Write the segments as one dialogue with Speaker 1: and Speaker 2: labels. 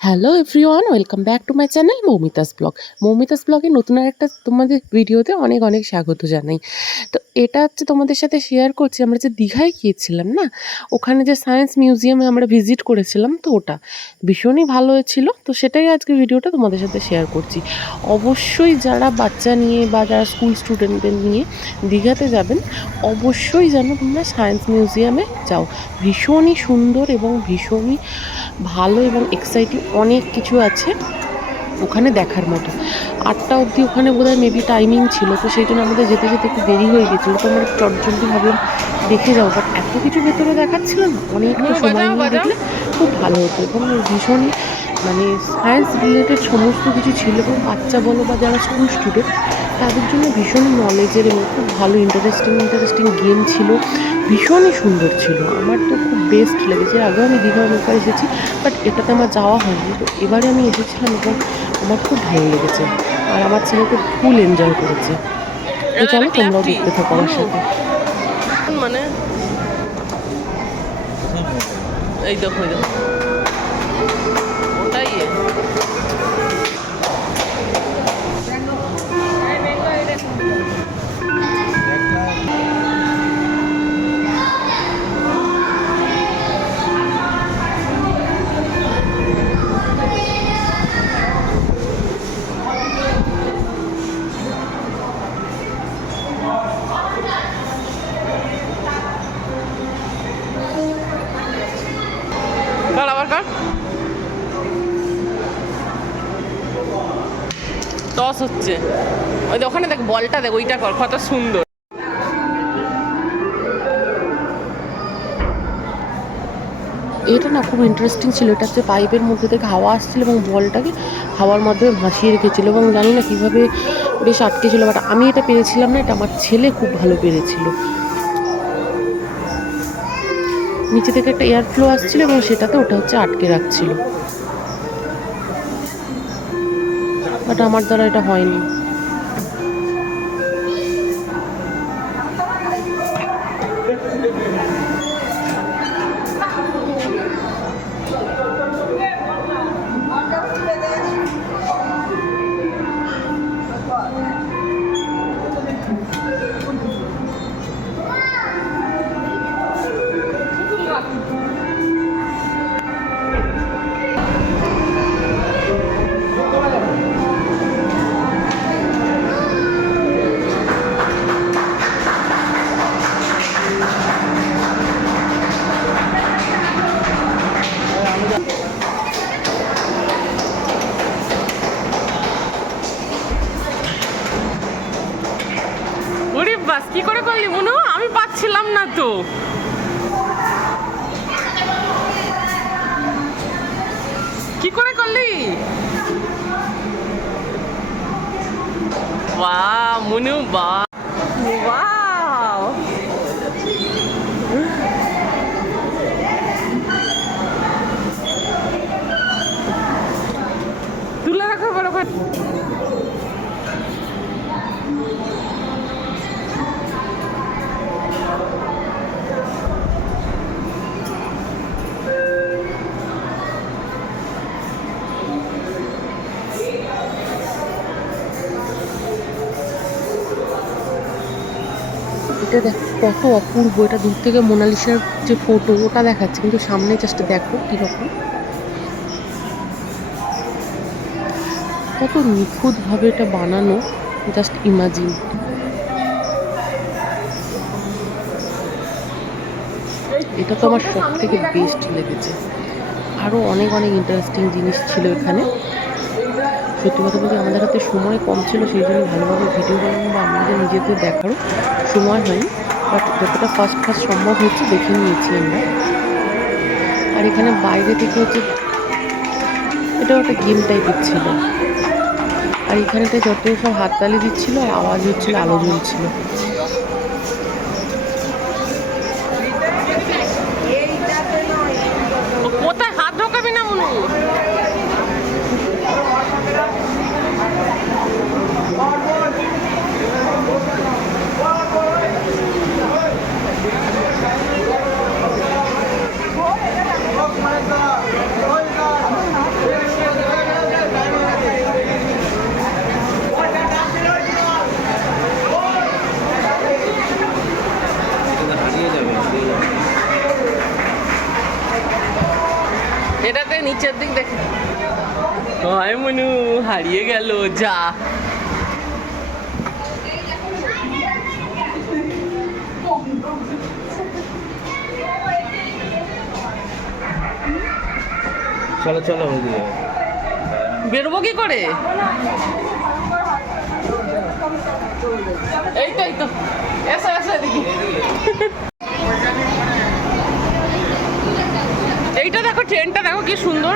Speaker 1: Hello everyone welcome back to my channel Moumita's blog Moumita's ব্লগে নতুন একটা তোমাদের ভিডিওতে অনেক অনেক স্বাগত জানাই। তো এটা হচ্ছে তোমাদের সাথে শেয়ার করছি। আমরা যে দীঘায় গিয়েছিলাম না, ওখানে যে সায়েন্স মিউজিয়ামে আমরা ভিজিট করেছিলাম, তো ওটা ভীষণই ভালো হয়েছিল। তো সেটাই আজকে ভিডিওটা তোমাদের সাথে শেয়ার করছি। অবশ্যই যারা বাচ্চা নিয়ে বা যারা স্কুল স্টুডেন্টদের নিয়ে দীঘাতে যাবেন, অবশ্যই যেন তোমরা সায়েন্স মিউজিয়ামে যাও। ভীষণই সুন্দর এবং ভীষণই ভালো এবং এক্সাইটিং অনেক কিছু আছে ওখানে দেখার মতো। আটটা অবধি ওখানে বোধহয় মেবি টাইমিং ছিল তো সেই জন্য আমাদের যেতে যেতে একটু দেরি হয়ে গেছিল। তো আমরা চটজলদি ভাবলাম দেখে যাব। বাট এত কিছু ভেতরে দেখাচ্ছিল না অনেকটা সময় নিয়ে দেখলে খুব ভালো হতো। এবং ভীষণ মানে সায়েন্স রিলেটেড সমস্ত কিছু ছিল। এবং বাচ্চা বলো বা যারা স্কুল স্টুডেন্ট তাদের জন্য ভীষণ নলেজের এবং খুব ভালো ইন্টারেস্টিং ইন্টারেস্টিং গেম ছিল। ভীষণই সুন্দর ছিল। আমার তো খুব বেস্ট লেগেছে। এর আগেও আমি দীঘা অনেকবার এসেছি বাট এটাতে আমার যাওয়া হয়নি। তো এবারে আমি এসেছিলাম এবং আমার খুব ভালো লেগেছে। আর আমার ছেলে তো ফুল এনজয় করেছে। তো চলো তোমরাও দেখতে থাকো আমার সাথে।
Speaker 2: মানে এই দেখো এই দেখো। টস হচ্ছে। ওই ওখানে দেখ, বলটা দেখ, ওইটা কর, কত সুন্দর।
Speaker 1: এটা না খুব ইন্টারেস্টিং ছিল, এটা হচ্ছে পাইপের মধ্যে থেকে হাওয়া আসছিল এবং বলটাকে হাওয়ার মাধ্যমে ভাসিয়ে রেখেছিল এবং জানি না কীভাবে বেশ আটকে ছিল বাট আমি এটা পেরেছিলাম না, এটা আমার ছেলে খুব ভালো পেরেছিল। নিচে থেকে একটা এয়ার ফ্লো আসছিল এবং সেটাতে ওটা হচ্ছে আটকে রাখছিল। বাট আমার দ্বারা এটা হয়নি।
Speaker 2: পাচ্ছিলাম না তো কি করে করলি বাহ মনু বাহ
Speaker 1: কত অপূর্ব, এটা দূর থেকে মোনালিসার যে ফটো ওটা দেখাচ্ছে, কিন্তু সামনে জাস্ট দেখো কীরকম কত নিখুঁতভাবে এটা বানানো জাস্ট ইমাজিন এটা তো আমার সব থেকে বেস্ট লেগেছে। আরও অনেক অনেক ইন্টারেস্টিং জিনিস ছিল এখানে। সত্যি কথা বলতে আমাদের হাতে সময় কম ছিল, সেই জন্য ভালোভাবে ভিডিও বানানো বা আমাদের নিজেদের দেখারও সময় হয়নি। বাট যতটা ফার্স্ট ফার্স্ট সম্ভব হচ্ছে দেখে নিয়েছি আমরা। আর এখানে বাইরে থেকে হচ্ছে এটাও একটা গেম টাইপের ছিল। আর এখানেটা যত সব হাততালি দিচ্ছিল আর আওয়াজ হচ্ছিল, আলো জ্বলছিল।
Speaker 2: কোথায় হাত ঢোকাবি না মনু? এটাতে নিচের দিক দেখে। হয় মনু হারিয়ে গেল যা।
Speaker 3: চলো চলো
Speaker 2: বেরোবো কি করে? এই তো এই তো। এসো এসো এদিকে। এইটা দেখো ট্রেনটা দেখো কি সুন্দর।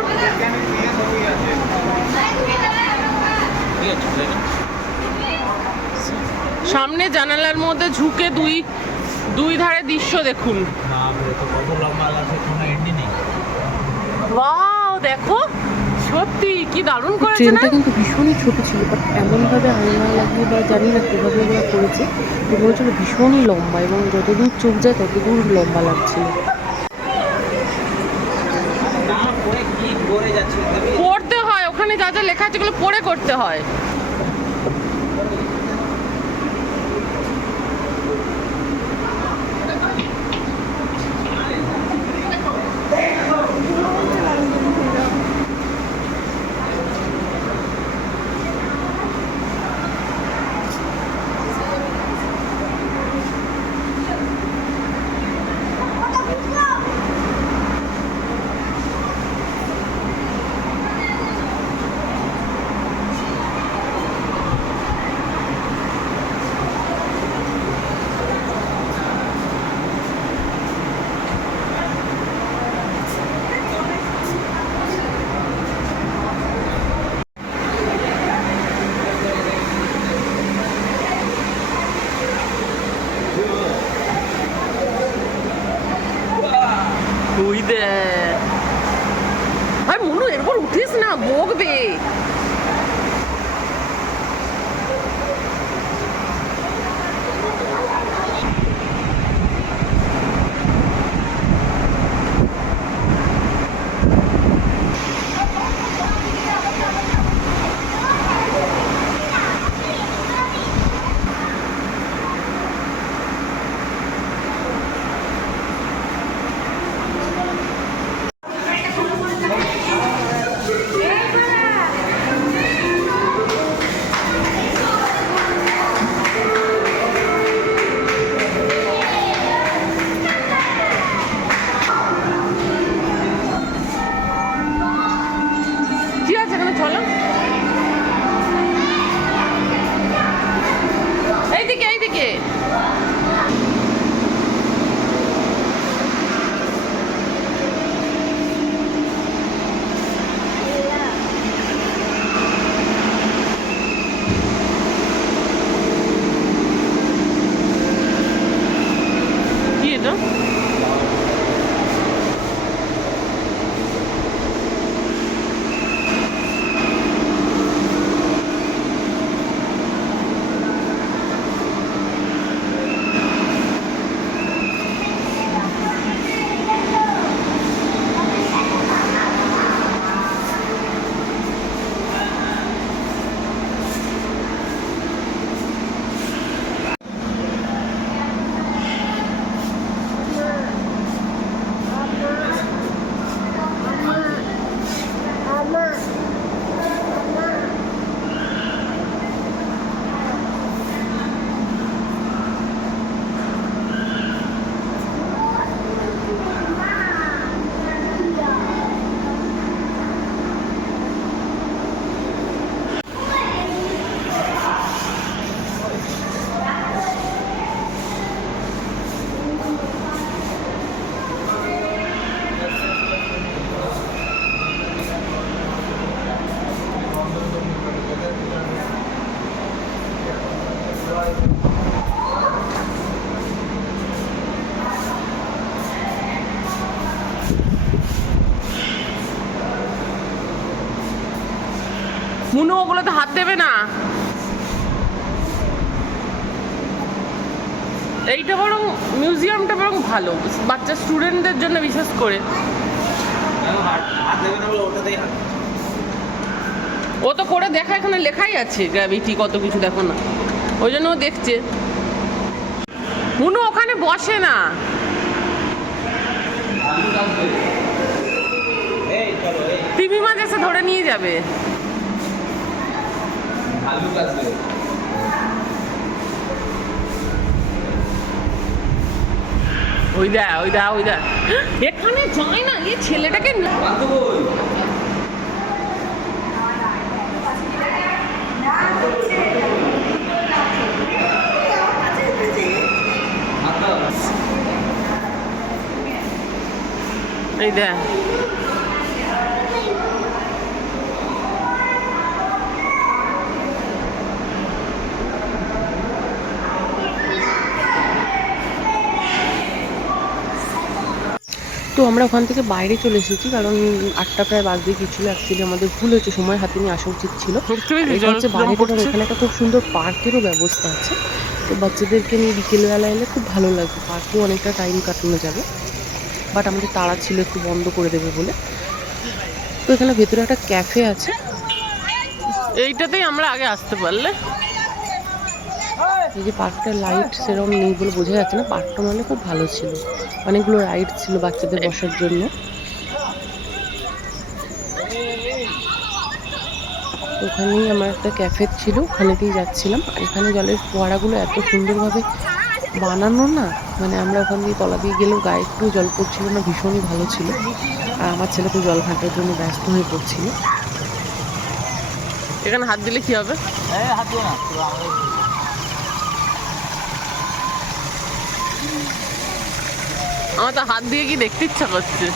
Speaker 2: সামনে জানালার মধ্যে ঝুঁকে দুই দুই ধারে দৃশ্য দেখুন।
Speaker 3: বাপরে
Speaker 2: দেখো সত্যি কি দারুণ করেছে না?
Speaker 1: কিন্তু ভীষণই ছোট ছিল বাট এমনভাবে আয়না লাগিয়ে বা জানি না কীভাবে ওরা করেছে এগুলো ছিল ভীষণই লম্বা এবং যতদূর চোখ যায় ততদূর লম্বা লাগছিল।
Speaker 2: পড়তে হয় ওখানে যা যা লেখা আছে এগুলো পড়ে করতে হয়। বকবে মুনু হাত দেবে না। এইটা বরং মিউজিয়ামটা বরং ভালো, বাচ্চা স্টুডেন্টদের জন্য বিশেষ করে। ও তো করে দেখা, এখানে লেখাই আছে গ্র্যাভিটি কত কিছু দেখো না। ওই জন্য ও দেখছে। মুনু ওখানে বসে না।
Speaker 3: টিভি মাছ এসে ধরে নিয়ে
Speaker 2: যাবে।
Speaker 3: ভালুক আসবে
Speaker 2: ওই দা ওই দা ওই দা এখানে যায় না এই ছেলেটাকে। এই দা
Speaker 1: আমরা ওখান থেকে বাইরে চলে এসেছি কারণ আটটা প্রায় বাজতে গিয়েছিল অ্যাকচুয়ালি আমাদের ভুল হয়েছে সময় হাতে নিয়ে আসা উচিত ছিল। হচ্ছে বাইরে এখানে একটা খুব সুন্দর পার্কেরও ব্যবস্থা আছে। তো বাচ্চাদেরকে নিয়ে বিকেলবেলা এলে খুব ভালো লাগবে পার্কেও অনেকটা টাইম কাটানো যাবে। বাট আমাদের তাড়া ছিল একটু বন্ধ করে দেবে বলে। তো এখানে ভেতরে একটা ক্যাফে আছে।
Speaker 2: এইটাতেই আমরা আগে আসতে পারলে।
Speaker 1: এই যে পার্কটা লাইট সেরকম নেই বলে বোঝা যাচ্ছে না পার্কটা মানে খুব ভালো ছিল। অনেকগুলো রাইড ছিল বাচ্চাদের বসার জন্য। ওখানেই আমার একটা ক্যাফে ছিল ওখানেতেই যাচ্ছিলাম। আর এখানে জলের ফোয়ারাগুলো এত সুন্দরভাবে বানানো না মানে আমরা ওখান দিয়ে তলা দিয়ে গেলেও গায়ে একটু জল পড়ছিল না ভীষণই ভালো ছিল। আর আমার ছেলে তো জল ঘাঁটার জন্য ব্যস্ত হয়ে পড়ছিল।
Speaker 2: এখানে হাত দিলে কি হবে?
Speaker 3: হাত দিও না পুরো আমাদের
Speaker 2: আমার তো হাত দিয়ে কি দেখতে ইচ্ছা করছে?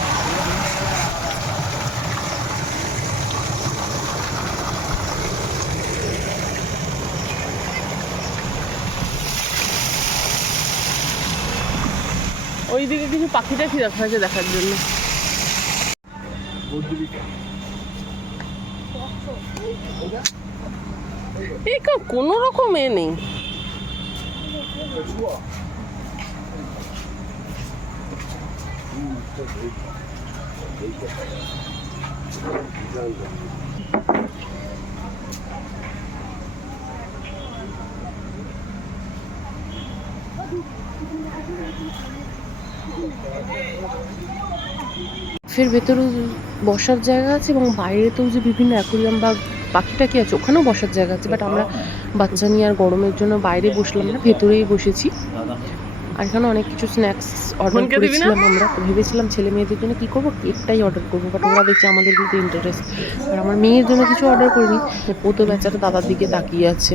Speaker 2: ওইদিকে কিছু পাখি টাখি রাখা আছে দেখার জন্য। এই কোনো রকম এ নেই।
Speaker 1: ফের ভেতরেও বসার জায়গা আছে এবং বাইরেতেও যে বিভিন্ন অ্যাকোরিয়াম বা পাখিটা কি আছে, ওখানেও বসার জায়গা আছে বাট আমরা বাচ্চা নিয়ে আর গরমের জন্য বাইরে বসলাম না, ভেতরেই বসেছি। আর এখানে অনেক কিছু স্ন্যাক্স অর্ডার? করেছিলাম আমরা। ভেবেছিলাম ছেলে মেয়েদের জন্য কী করব? কেকটাই অর্ডার করব বাট ওরা দেখছি আমাদের কিন্তু ইন্টারেস্ট আর আমার মেয়ের জন্য কিছু অর্ডার করিনি ও তো বেচারা দাদার দিকে তাকিয়ে আছে।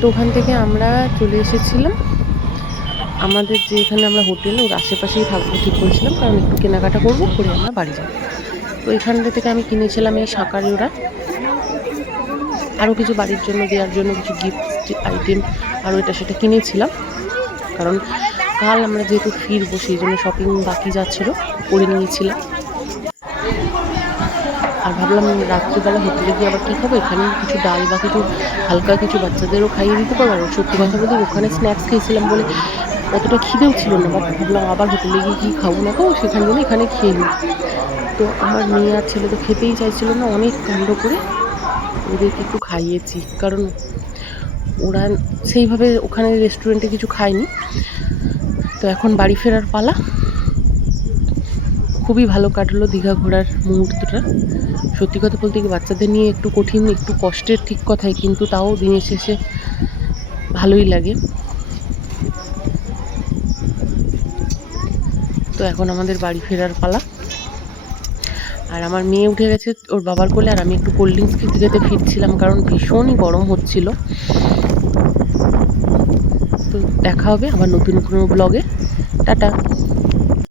Speaker 1: তো ওখান থেকে আমরা চলে এসেছিলাম। আমাদের যে এখানে আমরা হোটেলে ওর আশেপাশেই থাকব ঠিক করেছিলাম কারণ একটু কেনাকাটা করব করে আমরা বাড়ি যাব। তো এখানটা থেকে আমি কিনেছিলাম এই শাঁকারি ওরা আরও কিছু বাড়ির জন্য দেওয়ার জন্য কিছু গিফট আইটেম আরও এটা সেটা কিনেছিলাম। কারণ কাল আমরা যেহেতু ফিরবো সেই জন্য শপিং বাকি যাচ্ছিল, করে নিয়েছিলাম। আর ভাবলাম রাত্রিবেলা হোটেলে গিয়ে আবার কী খাব? এখানে কিছু ডাল বা কিছু হালকা কিছু বাচ্চাদেরও খাইয়ে দিতে পারব আর সত্যি কথা বলতে ওখানে স্ন্যাক্স খেয়েছিলাম বলে অতটা খিদেও ছিল না। বাট ভাবলাম আবার হোটেলে গিয়ে কী খাব না তো সেখান জন্য এখানে খেয়ে নিই। তো আমার মেয়ে আর ছেলে তো খেতেই চাইছিল না, অনেক কাণ্ড করে ওদেরকে একটু খাইয়েছি। কারণ ওরা সেইভাবে ওখানে রেস্টুরেন্টে কিছু খায়নি। তো এখন বাড়ি ফেরার পালা। খুবই ভালো কাটলো দীঘা ঘোরার মুহূর্তটা। সত্যি কথা বলতে কি বাচ্চাদের নিয়ে একটু কঠিন, একটু কষ্টের ঠিক কথাই, কিন্তু তাও দিনের শেষে ভালোই লাগে। তো এখন আমাদের বাড়ি ফেরার পালা। আর আমার মেয়ে উঠে গেছে ওর বাবার কোলে, আর আমি একটু কোল্ড ড্রিঙ্কস খেতে খেতে ফিরছিলাম, কারণ ভীষণই গরম হচ্ছিল। তো দেখা হবে আবার নতুন কোনো ব্লগে টাটা।